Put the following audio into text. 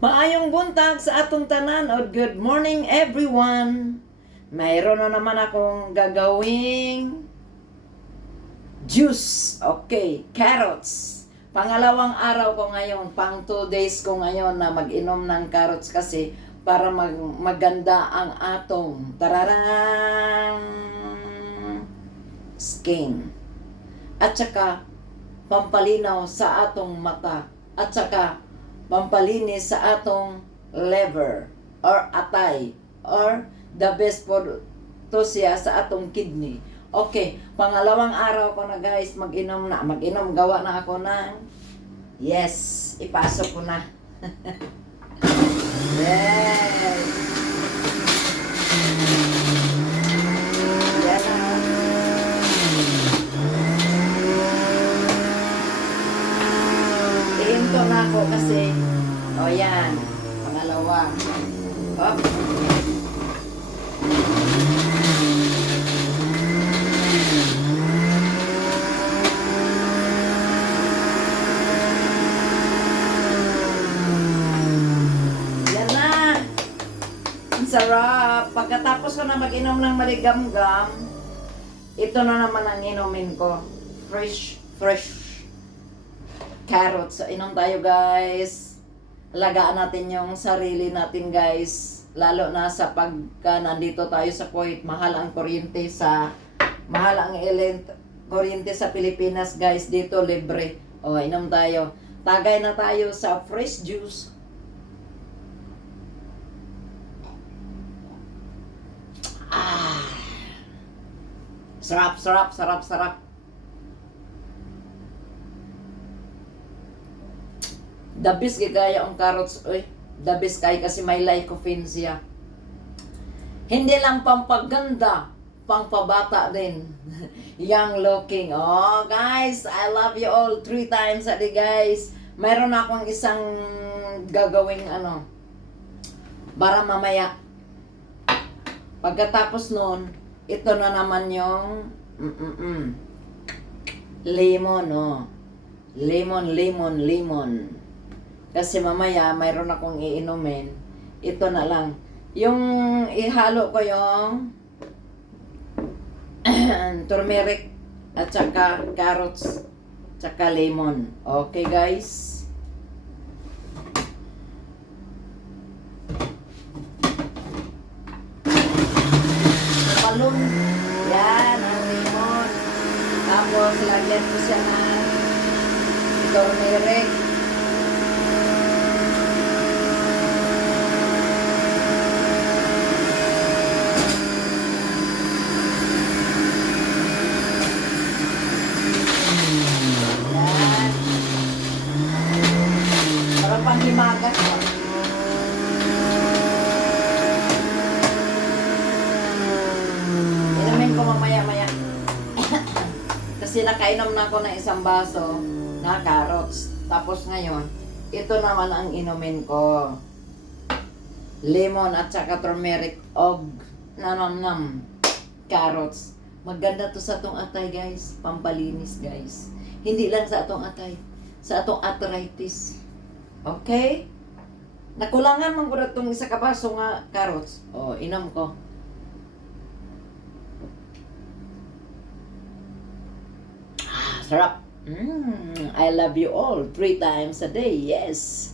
Maayong buntag sa atong tanan o good morning everyone. Mayroon na naman akong gagawing juice. Okay, carrots. Pangalawang araw ko ngayon, pang 2 days ko ngayon na mag-inom ng carrots kasi para maganda ang atong tararang skin. At saka pampalinaw sa atong mata. At saka pampalinis sa atong liver or atay or the best for to siya sa atong kidney. Okay, pangalawang araw ko na guys, mag-inom, gawa na ako ng yes, ipasok ko na. Yes. Yan na. Iinto na ako kasi yan, pangalawa. Hop. Yan na. Ang sarap. Pagkatapos ko na mag-inom ng maligamgam, ito na naman ang inumin ko. Fresh carrots. So, inom tayo guys. Alagaan natin yung sarili natin guys. Lalo na sa pagka nandito tayo sa Kuwait, mahal ang kuryente sa Pilipinas guys. Dito libre. Inom tayo. Tagay na tayo sa fresh juice. Sarap. The best gaya ang carrots, the best kay kasi may lycopene siya. Hindi lang pampaganda, pangpabata din. Young looking. Oh, guys, I love you all 3 times a day, guys. Mayroon akong isang gagawing para mamaya. Pagkatapos nun, ito na naman yung lemon, Lemon. Kasi mamaya, mayroon akong iinumin. Ito na lang. Yung ihalo ko yung turmeric at saka carrots saka lemon. Okay, guys? Palun. Yan, ang lemon. Tapos, lagyan ko siya ng turmeric. Panghimagas mo. Inumin ko mamaya-maya. Kasi nakainom na ako ng isang baso na carrots. Tapos ngayon, ito naman ang inumin ko. Lemon at saka turmeric og carrots. Maganda to sa atong atay guys. Pampalinis guys. Hindi lang sa atong atay. Sa atong arthritis. Okay? Nakulangan man ko na itong isa kabaso nga carrots. Inom ko. Sarap. I love you all 3 times a day. Yes.